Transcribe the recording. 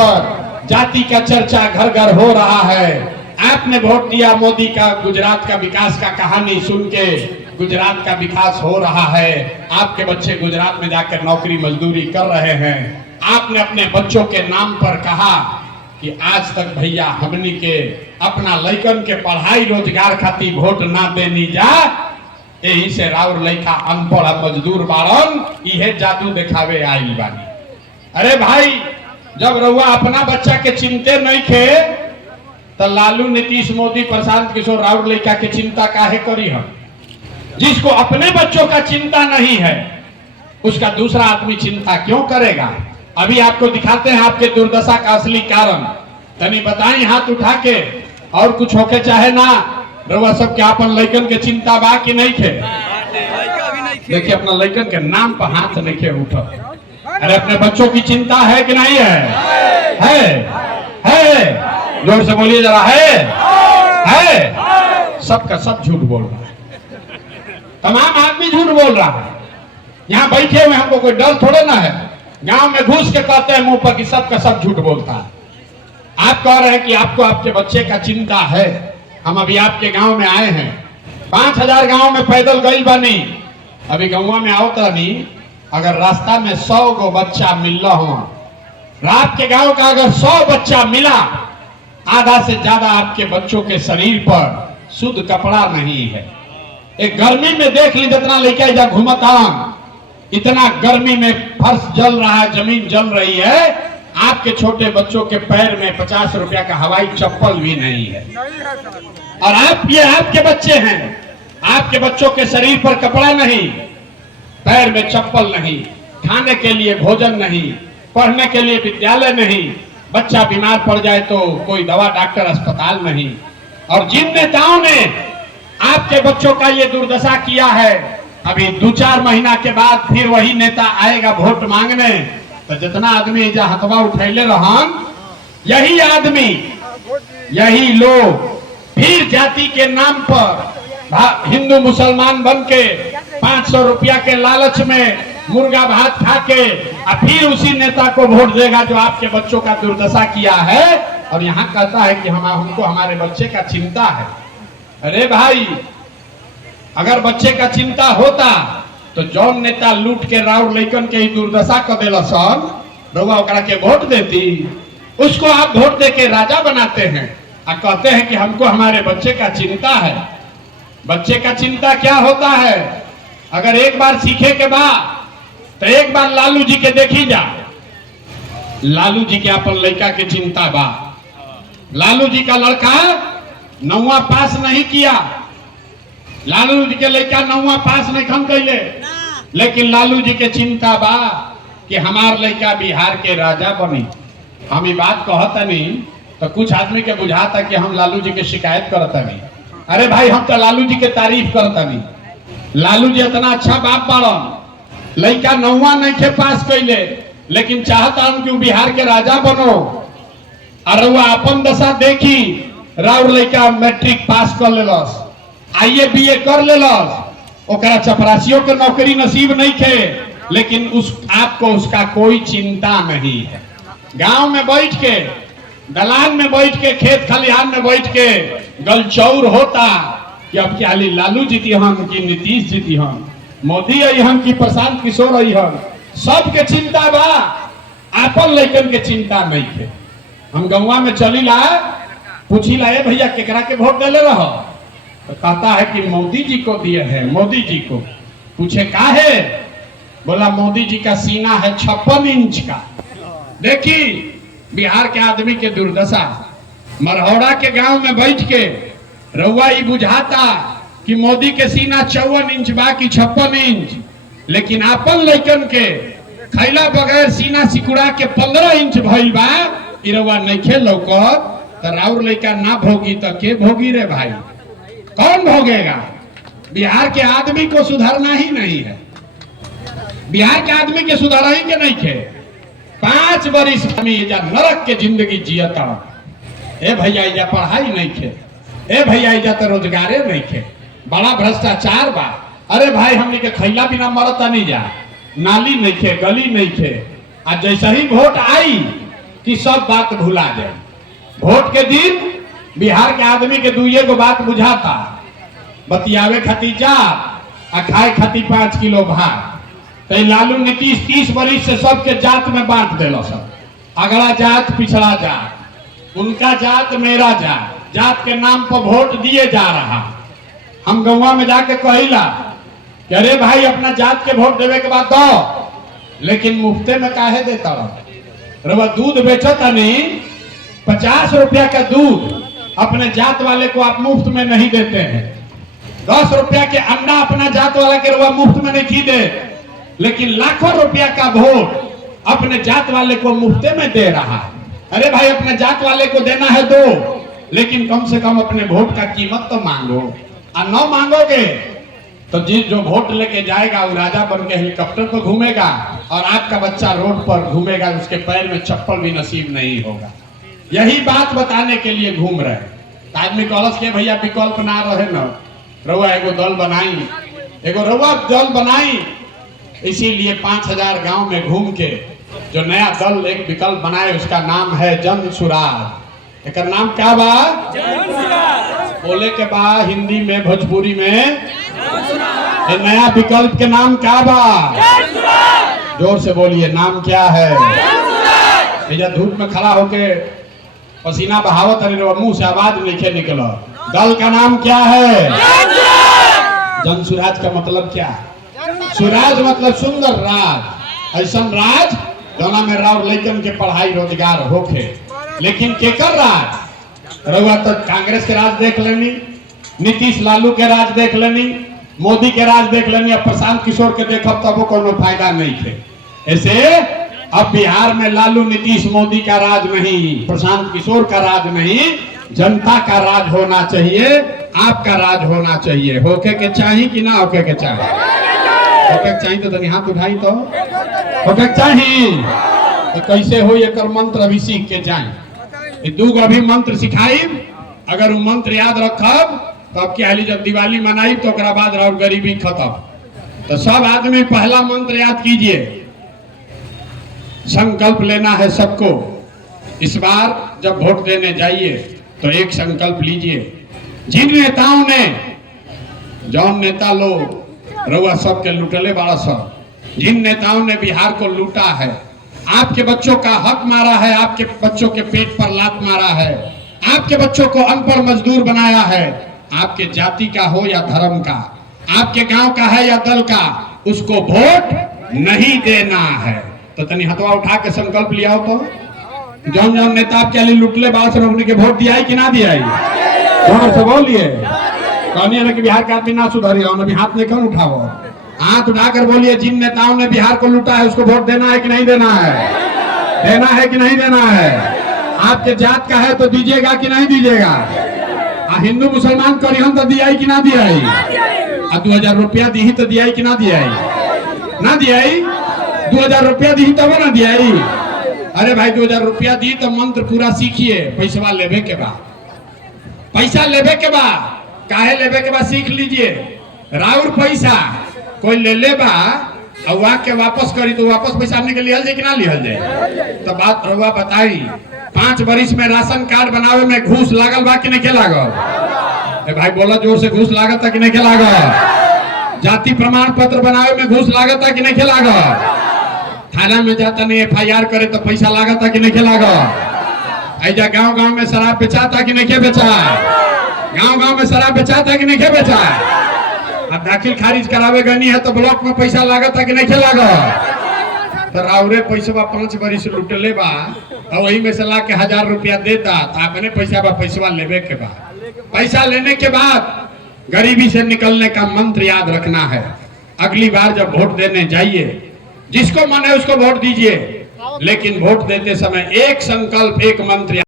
पर जाति का चर्चा घर घर हो रहा है। आपने वोट दिया मोदी का, गुजरात का विकास का कहानी सुन के गुजरात का विकास हो रहा है। आपके बच्चे गुजरात में जाकर नौकरी मजदूरी कर रहे हैं। आपने अपने बच्चों के नाम पर कहा कि आज तक भैया हमनी के अपना लइकन के पढ़ाई रोजगार खातिर वोट ना देनी जा, यही से राउर लइका अनपढ़ मजदूर बाड़न, इहे जादू दिखावे आइल बानी। अरे भाई, जब रउआ अपना बच्चा के चिंते नहीं खे तो लालू, नीतीश, मोदी, प्रशांत किशोर राउर लइका के चिंता काहे करी हम? जिसको अपने बच्चों का चिंता नहीं है उसका दूसरा आदमी चिंता क्यों करेगा? अभी आपको दिखाते हैं आपके दुर्दशा का असली कारण। तनी बताएं हाथ उठा के, और कुछ होके चाहे ना, रउआ सब के अपन लइकन के चिंता बा कि नहीं खे? देखिए अपना लइकन के नाम पर हाथ नहीं खे उठा। अरे अपने बच्चों की चिंता है कि नहीं है? है? जोर से बोलिए जरा। है? सबका सब झूठ बोल रहा है, तमाम आदमी झूठ बोल रहा है। यहाँ बैठे हुए हमको कोई डर थोड़े ना है। गांव में घुस के कहते हैं मुंह पर कि सबका सब झूठ बोलता है। आप कह रहे हैं कि आपको आपके बच्चे का चिंता है। हम अभी आपके गांव में आए हैं, 5000 गांव में पैदल गई बानी। अभी गांव में आओ तो नहीं, अगर रास्ता में 100 गो बच्चा मिल रहा हो, रात के गांव का अगर 100 बच्चा मिला, आधा से ज्यादा आपके बच्चों के शरीर पर शुद्ध कपड़ा नहीं है। एक गर्मी में देख ली जितना लेके जा घूमता, इतना गर्मी में फर्श जल रहा है, जमीन जल रही है। आपके छोटे बच्चों के पैर में 50 रुपया का हवाई चप्पल भी नहीं है। और ये आपके बच्चे हैं, आपके बच्चों के शरीर पर कपड़ा नहीं, पैर में चप्पल नहीं, खाने के लिए भोजन नहीं, पढ़ने के लिए विद्यालय नहीं, बच्चा बीमार पड़ जाए तो कोई दवा डॉक्टर अस्पताल नहीं। और जिन नेताओं ने आपके बच्चों का ये दुर्दशा किया है, अभी 2-4 महीना के बाद फिर वही नेता आएगा वोट मांगने, तो जितना आदमी हथवा उठैले रहन, यही आदमी, यही लोग फिर जाति के नाम पर हिंदू मुसलमान बन के 500 रुपया के लालच में मुर्गा भात खा के फिर उसी नेता को वोट देगा जो आपके बच्चों का दुर्दशा किया है। और यहाँ कहता है कि हमको हमारे बच्चे का चिंता है। अरे भाई, अगर बच्चे का चिंता होता तो जौन नेता लूट के राउर लइकन के ही दुर्दशा कर देला सन, रउआ ओकरा के वोट देती। उसको आप वोट दे के राजा बनाते हैं और कहते हैं कि हमको हमारे बच्चे का चिंता है। बच्चे का चिंता क्या होता है? अगर एक बार सीखे के बाद तो एक बार लालू जी के देखी जा। लालू जी के अपन लड़का के चिंता बा। लालू जी का लड़का 9वां पास नहीं किया, लालू जी के लड़का 9वां पास नहीं खन कैले, लेकिन लालू जी के चिंता बा कि हमार लड़का बिहार के राजा बनी। हम ये बात कहता नहीं तो कुछ आदमी के बुझाता कि हम लालू जी के शिकायत करता नहीं। अरे भाई, हम तो लालू जी के तारीफ करता नहीं। लालू जी इतना अच्छा बाप बाड़न, लड़का 9वां नहीं थे पास कैले, लेकिन चाहता हम कि बिहार के राजा बनो। और वो अपन दशा देखी, राउर लड़का मैट्रिक पास कर लेलस, IAA BA कर लेलस, ओकरा चपरासियों के नौकरी नसीब नहीं थे, लेकिन आपको उसका कोई चिंता नहीं है। गांव में बैठ के, दलान में बैठ के, खेत खलिहान में बैठ के गलचौर होता कि अब क्या लालू जीती हम कि नीतीश जीती हम, मोदी आई हम कि प्रशांत किशोर आई हम। सबके चिंता बा, आपन लइकन के चिंता नहीं थे। हम गौवा में चली ला, पूछी ला, भैया केकरा के वोट देले रहो? तो कहता है कि मोदी जी को दिए हैं, मोदी जी को। पूछे का है? बोला मोदी जी का सीना है 56 इंच का। देखी बिहार के आदमी के दुर्दशा। मरहौड़ा के गांव में बैठ के रउआ ही बुझाता कि मोदी के सीना 54 इंच बा कि 56 इंच, लेकिन आपन लइकन के खैला बगैर सीना सिकुड़ा के 15 इंच भइल बा। इ रउआ नइखे लौकत तो राउर लइका ना भोगी तो के भोगी रे भाई? कौन भोगेगा? बिहार के आदमी को सुधारना ही नहीं है। बिहार के आदमी के सुधारा ही के नहीं खे। 5 बरिस नरक के जिंदगी जियता। ए भैया इजा पढ़ाई नहीं खे, ए भैया इजा तो रोजगारे नहीं खे, बड़ा भ्रष्टाचार बा। अरे भाई, हमने के खैला बिना मरता नहीं जा, नाली नहीं खे, गली नहीं खे। आज जैसे ही वोट आई कि सब बात भुला जाए। वोट के दिन बिहार के आदमी के दुइये को बात बुझाता, बतियावे खातिर जा आ खाए खातिर 5 किलो भात। तो लालू नीतीश 30 वर्ष से सबके जात में बांट दिलो, सब अगला जात पिछड़ा जात, उनका जात मेरा जात, जात के नाम पर वोट दिए जा रहा। हम गौवा में जाके कहिला कि अरे भाई अपना जात के वोट देवे के बाद दो, लेकिन मुफ्ते में काहे देता रहो? दूध बेचता नहीं, 50 रुपया का दूध अपने जात वाले को आप मुफ्त में नहीं देते हैं। 10 रुपया के अंडा अपना जात वाला के रुआ मुफ्त में नहीं दे, लेकिन लाखों रुपया का वोट अपने जात वाले को मुफ्ते में दे रहा। अरे भाई अपने जात वाले को देना है दो, लेकिन कम से कम अपने वोट का कीमत तो मांगो। और न मांगोगे तो जो वोट लेके जाएगा वो राजा बन के हेलीकॉप्टर पर घूमेगा और आपका बच्चा रोड पर घूमेगा, उसके पैर में चप्पल भी नसीब नहीं होगा। यही बात बताने के लिए घूम रहे। आदमी कॉलेज के भैया विकल्प ना रहे न, रउआ एगो दल बनाई, एगो रउआ दल बनाई। इसीलिए 5000 गांव में घूम के जो नया दल एक विकल्प बनाए, उसका नाम है जन सुराज। एक नाम क्या बा? बोले के बा हिंदी में, भोजपुरी में, ये नया विकल्प के नाम क्या बा? जोर से बोलिए, नाम क्या है? ये धूप में खड़ा होके पसीना बहावत है, मुंह से आवाज नहीं निकला। दल का नाम क्या है? जन सुराज का मतलब क्या? सुराज मतलब सुंदर राज, ऐसा राज दोना में राव लैकन के पढ़ाई रोजगार होखे। लेकिन केकर राज? रउआ तो कांग्रेस के राज देख लेनी, नीतीश लालू के राज देख लेनी, मोदी के राज देख लेनी, अब प्रशांत किशोर के देखब तब कोनो फायदा नहीं थे। ऐसे अब बिहार में लालू नीतीश मोदी का राज नहीं, प्रशांत किशोर का राज नहीं, जनता का राज होना चाहिए, आपका राज होना चाहिए। होके के चाहिए कि ना होके के चाहिए? होके चाहिए तो तनी हाथ उठाई तो होके चाहिए। तो कैसे हो ये मंत्र अभी सीख के जाए। दूगो अभी मंत्र सिखाई, अगर वो मंत्र याद रखब तो अब क्या जब दिवाली मनाई तो बाद और गरीबी खत्म। तो सब आदमी पहला मंत्र याद कीजिए। संकल्प लेना है सबको। इस बार जब वोट देने जाइए तो एक संकल्प लीजिए। जिन नेताओं ने, जौन नेता लोग रउआ सबके लुटले बड़ा सब, जिन नेताओं ने बिहार को लूटा है, आपके बच्चों का हक मारा है, आपके बच्चों के पेट पर लात मारा है, आपके बच्चों को अनपढ़ मजदूर बनाया है, आपके जाति का हो या धर्म का, आपके गांव का है या दल का, उसको वोट नहीं देना है। तो तनी हथवा उठा के संकल्प लिया हो। तो जौन जौन नेता आपके लिए लुटले बाल से रोकने के वोट दिया है कि ना दिया है? जोर से बोलिए। कहनी ना कि बिहार का आदमी ना सुधरी, अभी हाथ में क्यों उठाओ? हाथ उठाकर बोलिए, जिन नेताओं ने बिहार को लूटा है उसको वोट देना है कि नहीं देना है? देना है कि नहीं देना है? आपके जात का है तो दीजिएगा कि नहीं दीजिएगा? हिंदू मुसलमान करिहन तो दिया कि ना दिया? 2000 रुपया दी तो दिया कि ना दिया? ना दिया? 2000 रुपया दी तब ना दिया? अरे भाई 2000 रुपया दी तो मंत्र पूरा सीखिए। पैसा लेवे के बाद, पैसा लेवे के बाद, काहे लेवे के बाद सीख लीजिए। राउर पैसा कोई ले ले बा और के वापस करी तो वापस पैसा आपने के लिहल जाए कि ना लिहल जाए? तो बात रउआ बताई, 5 वर्ष में राशन कार्ड बनावे में घूस लागल बा कि नहीं लागल? भाई बोला जोर से, घूस लागत कि नहीं लागल? जाति प्रमाण पत्र बनावे में घूस लागत कि नहीं लागल? थाना में जाता नहीं FIR करे तो पैसा लागत कि नहीं लागल? ऐजा गांव गांव में शराब बेचाता कि नहीं बेचा? गांव गांव में शराब बेचाता कि नहीं बेचा? अब दाखिल खारिज करावे गनी है तो ब्लॉक में पैसा लागत कि नहीं लागत? तो राउरे पैसा 5 वर्ष लुटले बा और वही में से ला के 1000 रुपया देता, तो अपने पैसा लेवे के बाद, पैसा लेने के बाद गरीबी से निकलने का मंत्र याद रखना है। अगली बार जब वोट देने जाइए, जिसको मन है उसको वोट दीजिए, लेकिन वोट देते समय एक संकल्प, एक मंत्र